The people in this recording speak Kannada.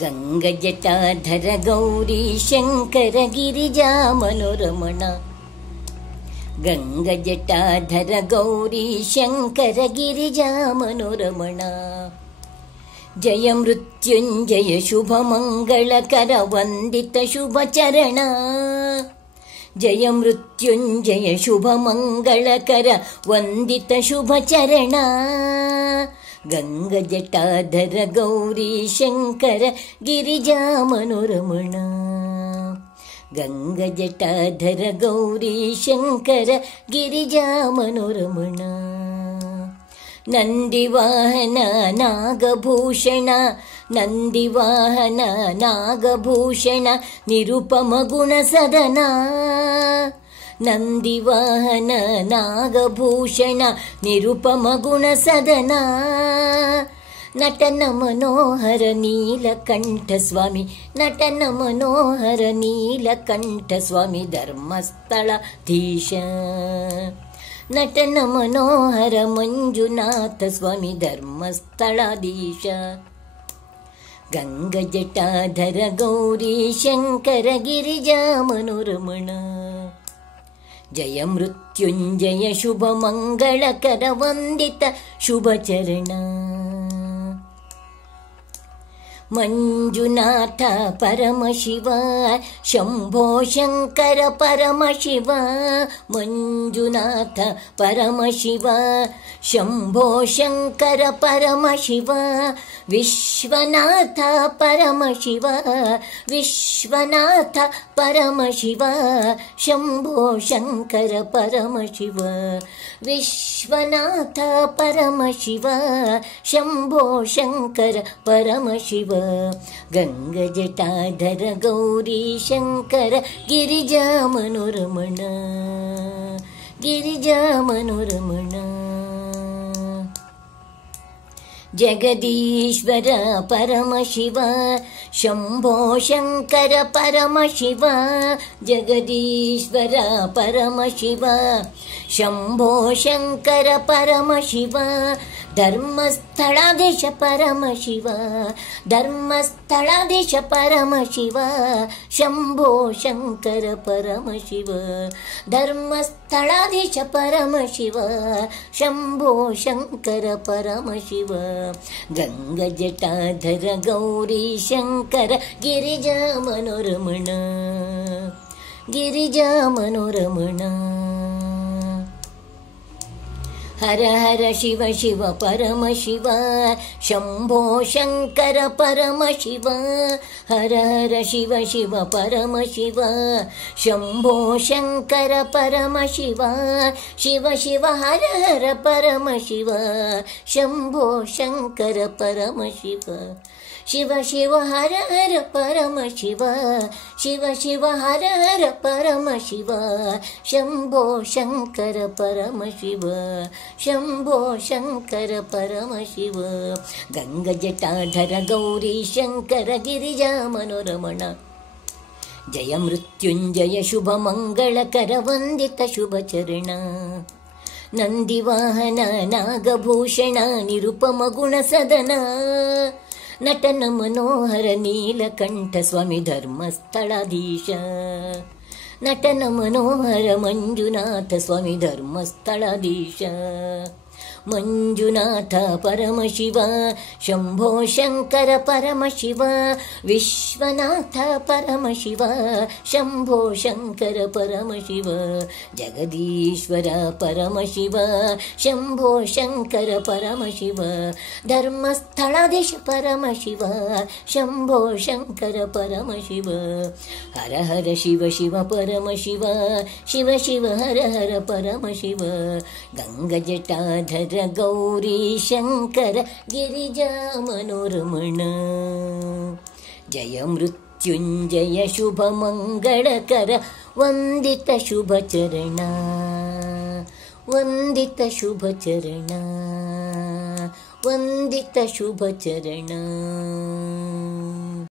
ಗಂಗಜಟಾಧರ ಗೌರಿ ಶಂಕರ ಗಿರಿಜಾ ಮನೋರಮಣ. ಗಂಗಜಟಾಧರ ಗೌರಿ ಶಂಕರ ಗಿರಿಜಾ ಮನೋರಮಣ. ಜಯ ಮೃತ್ಯುಂಜಯ ಶುಭ ಮಂಗಳಕರ ವಂದಿತ ಶುಭ ಚರಣ. ಜಯ ಮೃತ್ಯುಂಜಯ ಶುಭ ಮಂಗಳಕರ ವಂದಿತ ಶುಭ ಚರಣ. ಗಂಗಜಟಾಧರ ಗೌರಿ ಶಂಕರ ಗಿರಿಜಾ ಮನೋರಮಣ. ಗಂಗಜಟಾಧರ ಗೌರಿ ಶಂಕರ ಗಿರಿಜಾ ಮನೋರಮಣ. ನಂದಿವಾಹನ ನಾಗಭೂಷಣ, ನಂದಿವಾಹನ ನಾಗಭೂಷಣ ನಿರುಪಮ ಗುಣ ಸದನ. ನಂದಿವಾಹನ ನಾಗಭೂಷಣ ನಿರುಪಮ ಗುಣ ಸದನ. ನಟನ ಮನೋಹರ ನೀಲಕಂಠ ಸ್ವಾಮಿ, ನಟನ ಮನೋಹರ ನೀಲಕಂಠ ಸ್ವಾಮಿ ಧರ್ಮಸ್ಥಳಾಧೀಶ. ನಟನ ಮನೋಹರ ಮಂಜುನಾಥ ಸ್ವಾಮಿ ಧರ್ಮಸ್ಥಳಾಧೀಶ. ಗಂಗಜಟಾಧರ ಗೌರಿ ಶಂಕರ ಗಿರಿಜಾ ಮನೋರಮಣ. ಜಯ ಮೃತ್ಯುಂಜಯ ಶುಭ ಮಂಗಳಕರ ವಂದಿತ ಶುಭ ಚರಣ. ಮಂಜುನಾಥ ಪರಮಶಿವ ಶಂಭೋ ಶಂಕರ ಪರಮಶಿವ. ಮಂಜುನಾಥ ಪರಮಶಿವ ಶಂಭೋ ಶಂಕರ ಪರಮಶಿವ. ವಿಶ್ವನಾಥ ಪರಮಶಿವ ವಿಶ್ವನಾಥ ಪರಮಶಿವ ಶಂಭೋ ಶಂಕರ ಪರಮಶಿವ. ವಿಶ್ವನಾಥ ಪರಮಶಿವ ಶಂಭೋ ಶಂಕರ ಪರಮಶಿವ. ಗಂಗಜಟಾಧರ ಗೌರಿ ಶಂಕರ ಗಿರಿಜಾ ಮನೋರಮಣ. ಗಿರಿಜಾ ಮನೋರಮಣ. ಜಗದೀಶ್ವರ ಪರಮಶಿವ ಶಂಭೋ ಶಂಕರ ಪರಮಶಿವ. ಜಗದೀಶ್ವರ ಪರಮಶಿವ ಶಂಭೋ ಶಂಕರ ಪರಮಶಿವ. ಧರ್ಮಸ್ಥಳಾಧೀಶ ಪರಮಶಿವ ಧರ್ಮಸ್ಥಳಾಧೀಶ ಪರಮಶಿವ ಶಂಭೋ ಶಂಕರ ಪರಮಶಿವ. ಧರ್ಮಸ್ಥಳಾಧೀಶ ಪರಮಶಿವ ಶಂಭೋ ಶಂಕರ ಪರಮಶಿವ. ಗಂಗಜಟಾಧರ ಗೌರಿ ಶಂಕರ ಗಿರಿಜಾ ಮನೋರಮಣ. ಗಿರಿಜಾ ಮನೋರಮಣ. ಹರ ಹರ ಶಿವ ಶಿವ ಪರಮಶಿವ ಶಂಭೋ ಶಂಕರ ಪರಮಶಿವ. ಹರ ಹರ ಶಿವ ಶಿವ ಪರಮಶಿವ ಶಂಭೋ ಶಂಕರ ಪರಮಶಿವ. ಶಿವ ಶಿವ ಹರ ಹರ ಪರಮಶಿವ ಶಂಭೋ ಶಂಕರ ಪರಮಶಿವ. ಶಿವ ಶಿವ ಹರ ಹರ ಪರಮಶಿವ ಶಿವ ಶಿವ ಹರ ಹರ ಪರಮಶಿವ ಶಂಭೋ ಶಂಕರ ಪರಮಶಿವ. ಶಂಭೋ ಶಂಕರ ಪರಮಶಿವ. ಗಂಗಜಟಾಧರ ಗೌರಿ ಶಂಕರ ಗಿರಿಜಾ ಮನೋರಮಣ. ಜಯ ಮೃತ್ಯುಂಜಯ ಶುಭ ಮಂಗಳಕರ ವಂದಿತ ಶುಭ ಚರಣ. ನಂದಿವಾಹನ ನಾಗಭೂಷಣ ನಿರುಪಮ ಗುಣ ಸದನ. ನಟನ ಮನೋಹರ ನೀಲಕಂಠ ಸ್ವಾಮಿ ಧರ್ಮಸ್ಥಳಾಧೀಶ. ನಟನ ಮನೋಹರ ಮಂಜುನಾಥ ಸ್ವಾಮಿ ಧರ್ಮಸ್ಥಳಾಧೀಶ. ಮಂಜುನಾಥ ಪರಮಶಿವ ಶಂಭೋ ಶಂಕರ ಪರಮಶಿವ. ವಿಶ್ವನಾಥ ಪರಮಶಿವ ಶಂಭೋ ಶಂಕರ ಪರಮಶಿವ. ಜಗದೀಶ್ವರ ಪರಮಶಿವ ಶಂಭೋ ಶಂಕರ ಪರಮಶಿವ. ಧರ್ಮಸ್ಥಳಾಧೀಶ ಪರಮಶಿವ ಶಂಭೋ ಶಂಕರ ಪರಮಶಿವ. ಹರ ಹರ ಶಿವ ಶಿವ ಪರಮಶಿವ ಶಿವ ಶಿವ ಹರ ಹರ ಪರಮಶಿವ. ಗಂಗಜಟಾಧರ ಗೌರಿ ಶಂಕರ ಗಿರಿಜಾ ಮನೋರಮಣ. ಜಯ ಮೃತ್ಯುಂಜಯ ಶುಭ ಮಂಗಳಕರ ವಂದಿತ ಶುಭ ಚರಣ. ವಂದಿತ ಶುಭ ಚರಣ. ವಂದಿತ ಶುಭ ಚರಣ.